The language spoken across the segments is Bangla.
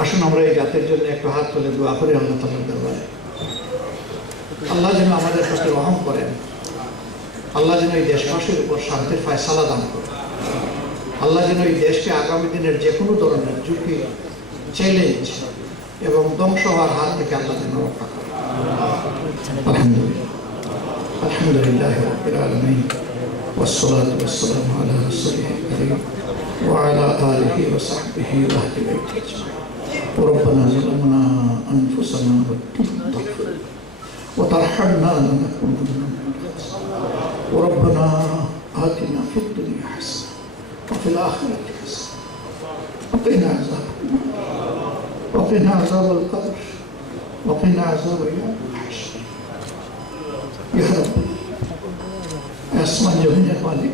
আসুন আমরা এই জাতির জন্য একটু হাত তুলে দোয়া করি আল্লাহ তালার দরবারে আল্লাহ যেন আমাদের প্রতি রহম করেন আল্লাহ যেন এই দেশবাসীর উপর শান্তির ফায়সালা দান করেন আল্লাহ যেন এই দেশকে আগামী দিনের যে কোনো ধরনের ঝুঁকি চ্যালেঞ্জ এবং ধ্বংস হওয়ার হাত থেকে আল্লাহ যেন রক্ষা করেন আলহামদুলিল্লাহ আলহামদুলিল্লাহ রবিল আলমিন والصلاة والسلام على رسوله الكريم وعلى آله وصحبه وأهل بيته أجمعين ربنا ظلمنا أنفسنا. وترحمنا لنكون من وربنا آتنا في الدنيا حسنة وفي الآخرة حسنة. وقنا عذاب وقنا عذاب القبر. وقنا عذاب يوم الحشر. يا رب. آسمان زمین مالک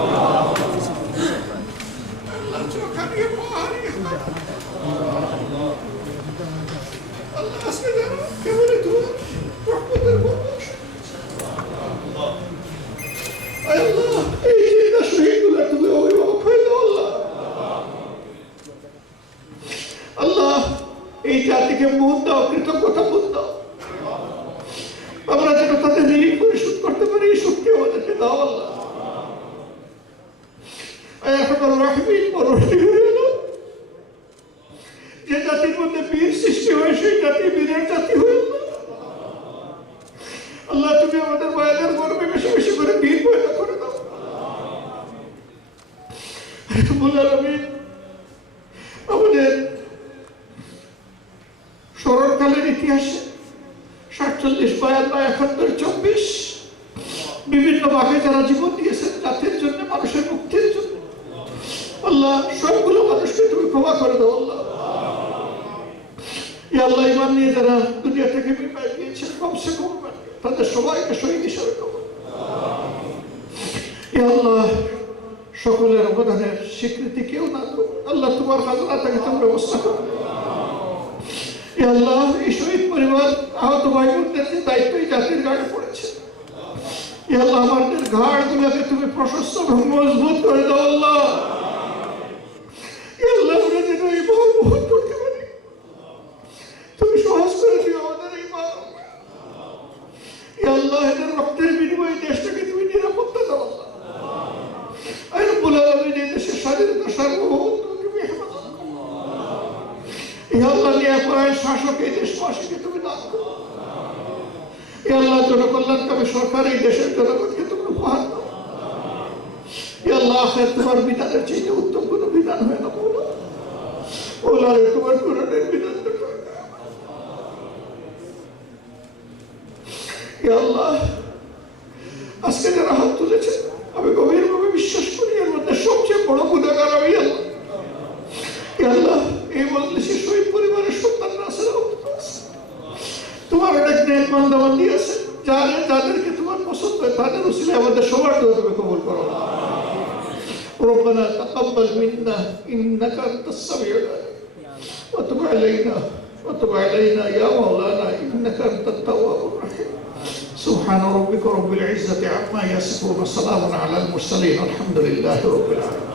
পরিশোধ করতে পারি, এই শক্তি আমাদেরকে দাও আল্লাহ। যে জাতির মধ্যে বীর সৃষ্টি হয়, সেই জাতি বীরের জাতি হয়ে। আল্লাহ, তুমি আমাদের মায়েদের গর্বে বেশি বেশি করে বীর পয়দা করে দাও। আমি আমাদের ইতিহাসে সাতচল্লিশ, বায়ান্ন একাত্তর চব্বিশ বিভিন্ন ভাবে যারা জীবন দিয়েছেন জাতির জন্য মানুষের মুক্তির জন্য। আল্লাহ, সবগুলো মানুষকে তুমি ক্ষমা করে দাও, আল্লাহ। সকলের স্বীকৃতি কেউ না আল্লাহ ব্যবস্থা আল্লাহ, এই শহীদ দায়িত্ব জাতির ঘাড়ে পড়েছে। আল্লাহ আমাদের ঘাড় গুলোকে তুমি প্রশস্ত এবং মজবুত করে দাও আল্লাহ। আল্লাহ তুমি সহজ করে দিও আমাদের এই রক্তের বিনিময়ে দেশটাকে তুমি নিরাপত্তা দাও আয় রব্বুল আলামিন, এই দেশের স্বাধীনতা সার্বভৌমত্বকে তুমি হেফাজত করো আল্লাহ শাসক এই দেশবাসীকে তুমি দান করো। এ আল্লাহ জনকল্যাণকামী সরকার এই দেশের জনগণকে তোমরা মহান আল্লাহ তোমার বিধানের চেয়ে উত্তম কোনো বিধান হয় না ওলা তোমার কোরআনের বিধান আল্লাহ, আজকে যারা হাত তুলেছে, আমি গভীরভাবে তোমার অনেক নেক বান্দাবান দিয়েছে যাদের যাদেরকে তোমার পছন্দ হয় তাদের উসিলে আমাদের সবার দোয়া তুমি কবুল করো ربنا تقبل منا انك انت السميع العليم وتب علينا وتب علينا يا مولانا انك انت التواب الرحيم سبحان ربك رب العزه عما يصفون وسلام على المرسلين الحمد لله رب العالمين